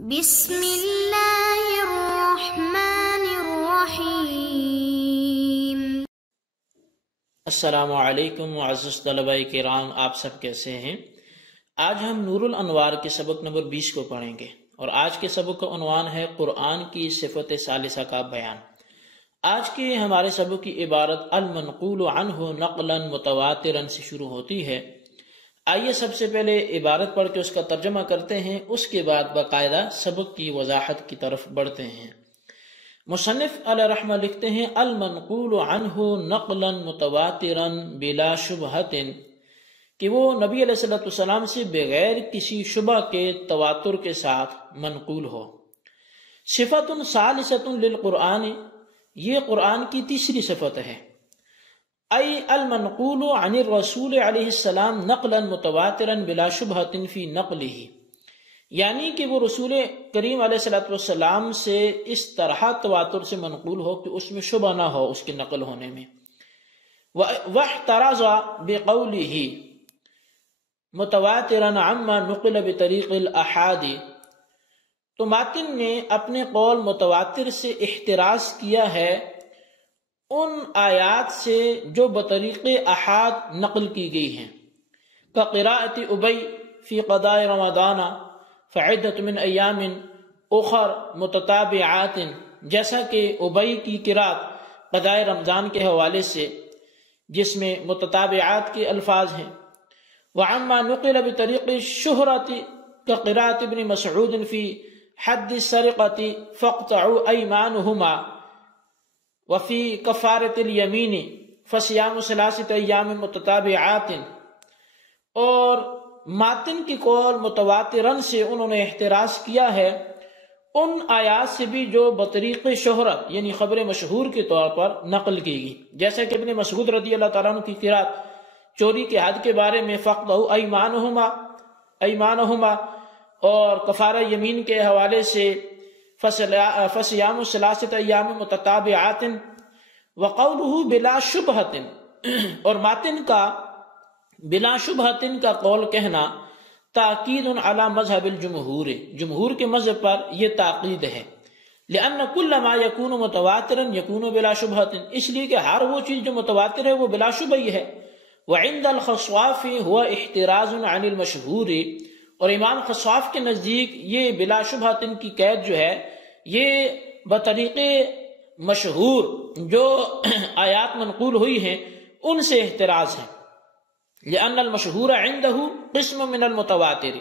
بسم اللہ الرحمن الرحیم۔ السلام علیکم معزز طلباء کرام، آپ سب کیسے ہیں؟ آج ہم نور الانوار کے سبق نمبر 20 کو پڑھیں گے اور آج کے سبق کا عنوان ہے قرآن کی صفت ثالثہ کا بیان۔ آج کے ہمارے سبق کی عبارت المنقول عنہ نقلا متواترا سے شروع ہوتی ہے۔ آئیے سب سے پہلے عبارت پڑھ کے اس کا ترجمہ کرتے ہیں، اس کے بعد باقاعدہ سبق کی وضاحت کی طرف بڑھتے ہیں۔ مصنف علیہ رحمہ لکھتے ہیں المنقول عنہ نقلا متواترا بلا شبہت، کہ وہ نبی علیہ السلام سے بغیر کسی شبہ کے تواتر کے ساتھ منقول ہو۔ صفت ثالثۃ للقرآن، یہ قرآن کی تیسری صفت ہے۔ ای المنقول عن الرسول علیہ السلام نقلا متواترا بلا شبہت فی نقلہ، یعنی کہ وہ رسول کریم علیہ السلام سے اس طرح تواتر سے منقول ہو کہ اس میں شبہ نہ ہو اس کے نقل ہونے میں۔ واحترز بقولہ متواترا عما نقل بطریق الاحاد، تو ماتن نے اپنے قول متواتر سے احتراز کیا ہے ان آیات سے جو بطریق احاد نقل کی گئی ہیں، کقراءۃ ابی فی قضاء رمضان فعدۃ من ایام اخر متتابعات، جیسا کہ ابی کی قراءت قضاء رمضان کے حوالے سے جس میں متتابعات کے الفاظ ہیں۔ وعما نقل بطریق الشہرۃ کقراءۃ ابن مسعود فی حد السرقۃ فاقطعوا ایمانہما وفی کفارۃ الیمین فصیام ثلاثۃ ایام متتابعات، اور ماتن کی قول متواترن سے انہوں نے احتراز کیا ہے ان آیات سے بھی جو بطریق شہرت یعنی خبر مشہور کے طور پر نقل کی گئی، جیسا کہ ابن مسعود رضی اللہ تعالیٰ عنہ کی قرات چوری کے حد کے بارے میں فقطعوا ایمانہما اور کفارہ یمین کے حوالے سے فصیام ثلاثۃ ایام متتابعات، وقولہ بلا شبہۃ، اور ماتن کا بلا شبہۃ کا قول کہنا تاکید علی مذہب الجمہور، جمہور کے مذہب پر یہ تاکید ہے۔ لأن کل ما یکون متواترا یکون بلا شبہۃ، اس لیے کہ ہر وہ چیز جو متواتر ہے وہ بلا شبہ ہی ہے۔ وعند الخصاف هو احتراز عن المشہور، اور امام خصاف کے نزدیک یہ بلا شبہۃ کی قید جو ہے یہ بطریق مشہور جو آیات منقول ہوئی ہیں ان سے احتراز ہے۔ لأن المشہور عنده قسم من المتواتر،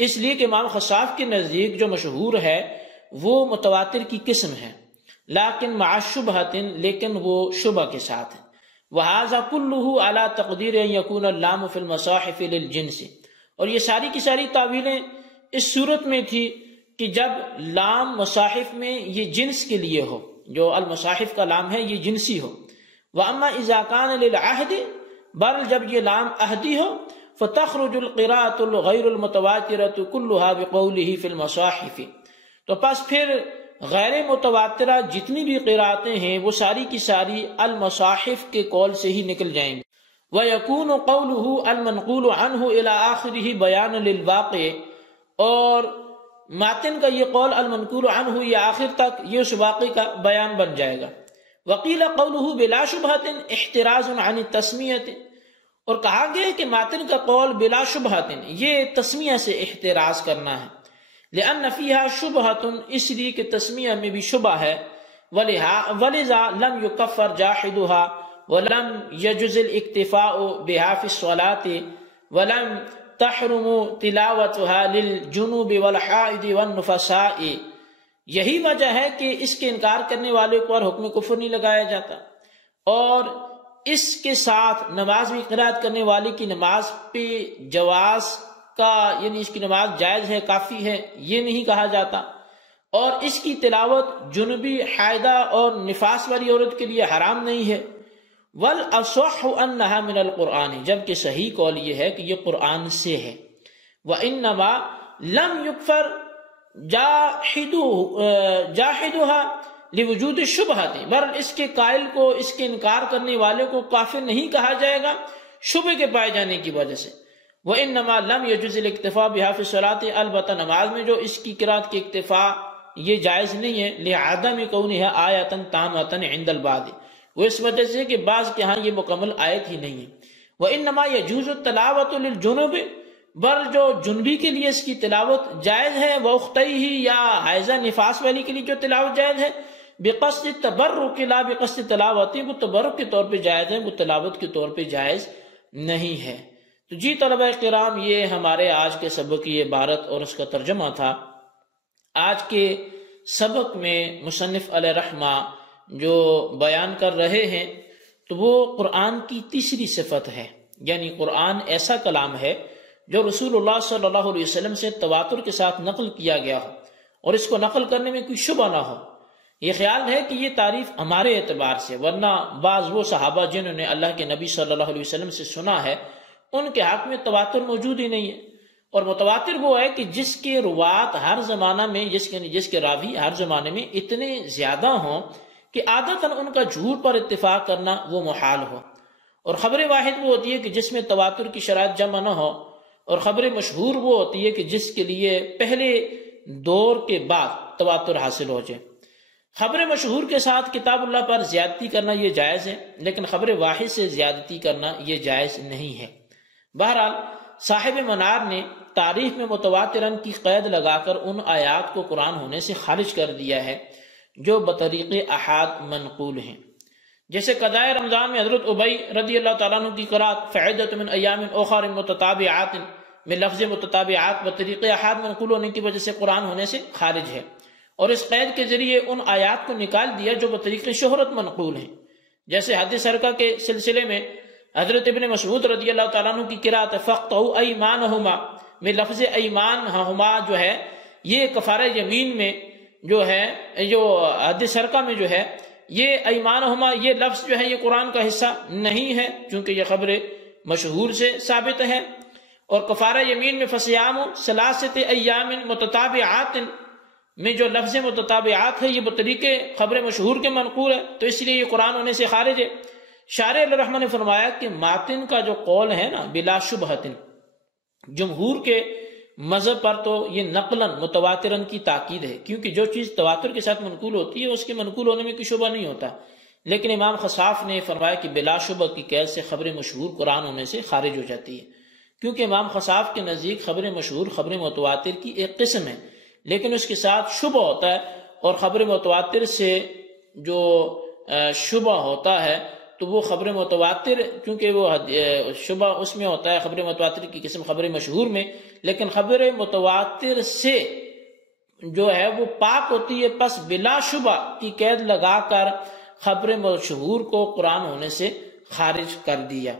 اس لیے کہ امام خصاف کے نزدیک جو مشہور ہے وہ متواتر کی قسم ہے، لیکن مع شبہۃ، لیکن وہ شبہ کے ساتھ ہے۔ وهذا كله على تقدیر ان يكون اللام في المصاحف للجنس، اور یہ ساری کی ساری تعویلیں اس صورت میں تھی کہ جب لام مصاحف میں یہ جنس کے لیے ہو، جو المصاحف کا لام ہے یہ جنسی ہو۔ وَأَمَّا إِذَا كَانَ لِلْعَهْدِ، بل جب یہ لام عہدی ہو، فَتَخْرُجُ الْقِرَاءَةُ الْغَيْرُ الْمُتَوَاتِرَةُ كُلُّهَا بِقَوْلِهِ فِي الْمَصَاحِفِ، تو پس پھر غیر متواترہ جتنی بھی قراءتیں ہیں وہ ساری کی ساری المصاحف کے قول سے ہی نکل جائیں گی۔ وَيَكُونُ قَوْلُهُ الْمَنْقُولُ عَنْهُ إِلَىٰ آخِرِهِ بَيَانًا لِلْوَاقِعِ، اور ماتن کا یہ قول المنقول عنہ یہ آخر تک یہ اس واقع کا بیان بن جائے گا۔ وقیل قولہ بلا شبہۃ احتراز عن التسمیۃ، اور کہا گیا کہ ماتن کا قول بلا شبہۃ یہ تسمیہ سے احتراز کرنا ہے۔ لأن فیہا شبہۃ، اس لیے کہ تسمیہ میں بھی شبہ ہے۔ ولذا لم یکفر جاحدها ولم یجز الاکتفاء بها فی الصلاۃ ولم تحرم تلاوتها للجنوب والحائض والنفساء، یہی وجہ ہے کہ اس کے انکار کرنے والے پر حکم کفر نہیں لگایا جاتا، اور اس کے ساتھ نماز بھی قرات کرنے والے کی نماز پہ جواز کا یعنی اس کی نماز جائز ہے کافی ہے یہ نہیں کہا جاتا، اور اس کی تلاوت جنوبی حائضہ اور نفاس والی عورت کے لیے حرام نہیں ہے۔ والاصح انها من القرآن، جبکہ صحیح قول یہ ہے کہ یہ قرآن سے ہے۔ وانما لم یکفر جاحدها لوجود الشبہۃ، بہرحال اس کے قائل کو، اس کے انکار کرنے والے کو کافر نہیں کہا جائے گا شبہ کے پائے جانے کی وجہ سے۔ وَإِنَّمَا لَمْ يَجُزِ الْاِكْتِفَاءُ بِهَا فِي الصَّلَاةِ، البتہ نماز میں جو اس کی قرات کی اکتفا یہ جائز نہیں ہے، لِعَدَمِ كَوْنِهَا آیَةً تَامَّةً عِنْدَ الْبَعْضِ، وہ اس وجہ سے کہ بعض کے ہاں یہ مکمل آیت ہی نہیں ہے۔ وَإِنَّمَا يَجُوزُ التِّلَاوَةُ لِلْجُنُوبِ، بر جو جنبی کے لیے اس کی تلاوت جائز ہے، وَأُخْتَيْهِ یا حائضہ نفاس والی کے لیے جو تلاوت جائز ہے، بقصد التبرک لا بقصد تلاوت، وہ تبرک کے طور پہ جائز ہے، وہ تلاوت کے طور پہ جائز نہیں ہے۔ تو جی طلبہ کرام، یہ ہمارے آج کے سبق کی عبارت اور اس کا ترجمہ تھا۔ آج کے سبق میں مصنف علیہ رحمہ جو بیان کر رہے ہیں تو وہ قرآن کی تیسری صفت ہے، یعنی قرآن ایسا کلام ہے جو رسول اللہ صلی اللہ علیہ وسلم سے تواتر کے ساتھ نقل کیا گیا ہو اور اس کو نقل کرنے میں کوئی شبہ نہ ہو۔ یہ خیال ہے کہ یہ تعریف ہمارے اعتبار سے، ورنہ بعض وہ صحابہ جنہوں نے اللہ کے نبی صلی اللہ علیہ وسلم سے سنا ہے ان کے حق میں تواتر موجود ہی نہیں ہے۔ اور متواتر وہ ہے کہ جس کے روات ہر زمانہ میں، جس کے راوی ہر زمانے میں اتنے زیادہ ہوں کہ عادتاً ان کا جھوٹ پر اتفاق کرنا وہ محال ہو۔ اور خبر واحد وہ ہوتی ہے کہ جس میں تواتر کی شرائط جمع نہ ہو، اور خبر مشہور وہ ہوتی ہے کہ جس کے لیے پہلے دور کے بعد تواتر حاصل ہو جائے۔ خبر مشہور کے ساتھ کتاب اللہ پر زیادتی کرنا یہ جائز ہے، لیکن خبر واحد سے زیادتی کرنا یہ جائز نہیں ہے۔ بہرحال صاحب منار نے تعریف میں متواترن کی قید لگا کر ان آیات کو قرآن ہونے سے خارج کر دیا ہے جو بطریق احاد منقول ہیں، جیسے قضائے رمضان میں حضرت ابی رضی اللہ تعالیٰ عنہ کی قرات فعدۃ من ایام اخر متتابعات میں لفظ متتابعات بطریق احاد منقول ہونے کی وجہ سے قرآن ہونے سے خارج ہے، اور اس قید کے ذریعے ان آیات کو نکال دیا جو بطریق شہرت منقول ہیں، جیسے حد سرقہ کے سلسلے میں حضرت ابن مسعود رضی اللہ تعالیٰ عنہ کی قرات فَقْطَعُوا أَيْمَانَهُمَا میں لفظ ایمان ہما جو ہے یہ کفارہ یمین میں جو ہے، جو حد سرقہ میں جو ہے یہ ایمانہما یہ لفظ جو ہے یہ قرآن کا حصہ نہیں ہے، چونکہ یہ خبر مشہور سے ثابت ہے۔ اور کفارہ یمین میں فصیام ثلاثۃ ایام متتابعات میں جو لفظ متتابعات ہے یہ بطریق خبر مشہور کے منقول ہے، تو اس لیے یہ قرآن ہونے سے خارج ہے۔ شارح علیہ رحمہ نے فرمایا کہ ماتن کا جو قول ہے نا بلا شبہتن، جمہور کے مذہب پر تو یہ نقلاً متواترن کی تاکید ہے، کیونکہ جو چیز تواتر کے ساتھ منقول ہوتی ہے اس کے منقول ہونے میں کوئی شبہ نہیں ہوتا، لیکن امام خصاف نے فرمایا کہ بلا شبہ کی قید سے خبر مشہور قرآن ہونے سے خارج ہو جاتی ہے، کیونکہ امام خصاف کے نزدیک خبر مشہور خبر متواتر کی ایک قسم ہے، لیکن اس کے ساتھ شبہ ہوتا ہے، اور خبر متواتر سے جو شبہ ہوتا ہے تو وہ خبر متواتر، کیونکہ وہ شبہ اس میں ہوتا ہے خبر متواتر کی قسم خبر مشہور میں، لیکن خبر متواتر سے جو ہے وہ پاک ہوتی ہے، پس بلا شبہ کی قید لگا کر خبر مشہور کو قرآن ہونے سے خارج کر دیا،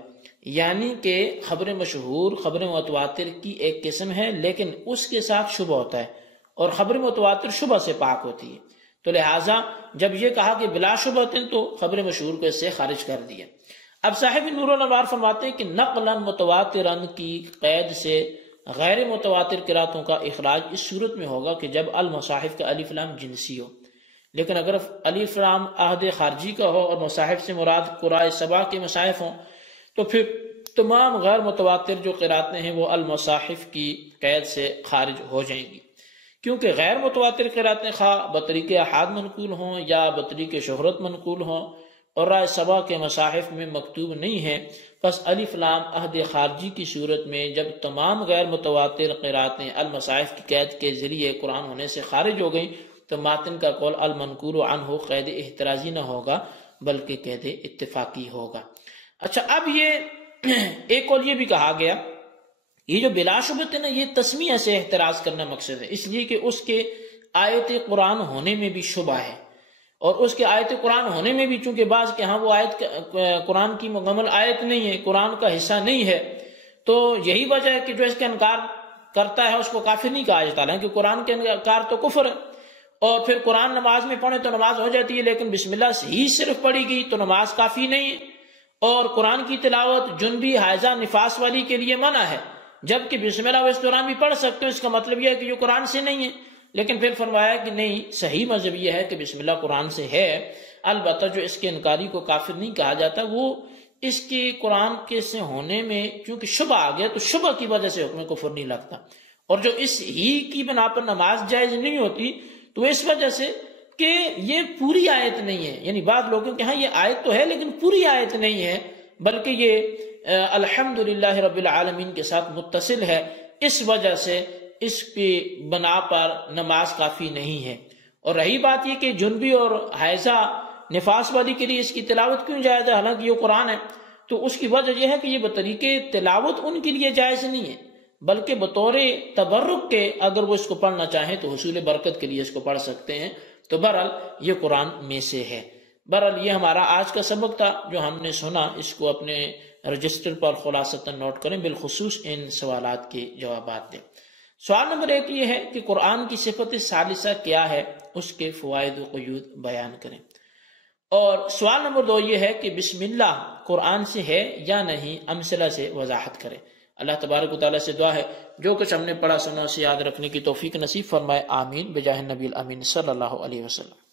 یعنی کہ خبر مشہور خبر متواتر کی ایک قسم ہے لیکن اس کے ساتھ شبہ ہوتا ہے، اور خبر متواتر شبہ سے پاک ہوتی ہے، تو لہٰذا جب یہ کہا کہ بلا شبہ تو خبر مشہور کو اس سے خارج کر دیا۔ اب صاحب نور الانوار فرماتے ہیں کہ نقلاً متواترن کی قید سے غیر متواتر قراتوں کا اخراج اس صورت میں ہوگا کہ جب المصاحف کا الف لام جنسی ہو، لیکن اگر الف لام عہد خارجی کا ہو اور مصاحف سے مراد قرآن سبا کے مصاحف ہوں تو پھر تمام غیر متواتر جو قراتیں ہیں وہ المصاحف کی قید سے خارج ہو جائیں گی، کیونکہ غیر متواتر قراتیں خواہ بطریق احاد منقول ہوں یا بطریق شہرت منقول ہوں اور رائے سبا کے مصاحف میں مکتوب نہیں ہے، پس الف لام عہد خارجی کی صورت میں جب تمام غیر متواتر قراتیں المصاحف کی قید کے ذریعے قرآن ہونے سے خارج ہو گئیں تو ماتن کا قول المنقول عنہ قید احترازی نہ ہوگا بلکہ قید اتفاقی ہوگا۔ اچھا، اب یہ ایک قول یہ بھی کہا گیا، یہ جو بلا شبہت ہے نا یہ تسمیہ سے احتراز کرنا مقصد ہے، اس لیے کہ اس کے آیت قرآن ہونے میں بھی شبہ ہے، اور اس کے آیت قرآن ہونے میں بھی چونکہ بعض کے ہاں وہ آیت قرآن کی مکمل آیت نہیں ہے، قرآن کا حصہ نہیں ہے، تو یہی وجہ ہے کہ جو اس کا انکار کرتا ہے اس کو کافر نہیں کہا جاتا، کہ قرآن کے انکار تو کفر ہے، اور پھر قرآن نماز میں پڑھے تو نماز ہو جاتی ہے، لیکن بسم اللہ سے ہی صرف پڑھی گئی تو نماز کافی نہیں ہے، اور قرآن کی تلاوت جنبی حائضہ نفاس والی کے لیے منع ہے، جبکہ بسم اللہ اس دوران بھی پڑھ سکتے ہو، اس کا مطلب یہ ہے کہ جو قرآن سے نہیں ہے، لیکن پھر فرمایا کہ نہیں، صحیح مذہب یہ ہے کہ بسم اللہ قرآن سے ہے، البتہ جو اس کے انکاری کو کافر نہیں کہا جاتا، وہ اس کے قرآن کے سے ہونے میں چونکہ شبہ آ گیا تو شبہ کی وجہ سے حکم کفر نہیں لگتا، اور جو اس ہی کی بنا پر نماز جائز نہیں ہوتی تو اس وجہ سے کہ یہ پوری آیت نہیں ہے، یعنی بعض لوگوں کے ہاں یہ آیت تو ہے لیکن پوری آیت نہیں ہے، بلکہ یہ الحمدللہ رب العالمین کے ساتھ متصل ہے، اس وجہ سے اس کی بنا پر نماز کافی نہیں ہے۔ اور رہی بات یہ کہ جنبی اور حیضہ نفاس والی کے لیے اس کی تلاوت کیوں جائز ہے، حالانکہ یہ قرآن ہے، تو اس کی وجہ یہ ہے کہ یہ بطریقے تلاوت ان کے لیے جائز نہیں ہے، بلکہ بطور تبرک کے اگر وہ اس کو پڑھنا چاہیں تو حصول برکت کے لیے اس کو پڑھ سکتے ہیں، تو بہرحال یہ قرآن میں سے ہے۔ بہرحال یہ ہمارا آج کا سبق تھا جو ہم نے سنا، اس کو اپنے رجسٹر پر خلاصتاً نوٹ کریں، بالخصوص ان سوالات کے جوابات دیں۔ سوال نمبر 1 یہ ہے کہ قرآن کی صفت ثالثہ کیا ہے، اس کے فوائد و قیود بیان کریں۔ اور سوال نمبر 2 یہ ہے کہ بسم اللہ قرآن سے ہے یا نہیں، امثلہ سے وضاحت کریں۔ اللہ تبارک و تعالیٰ سے دعا ہے جو کچھ ہم نے پڑھا سنا اسے یاد رکھنے کی توفیق نصیب فرمائے، آمین بجاہ نبی الامین صلی اللہ علیہ وسلم۔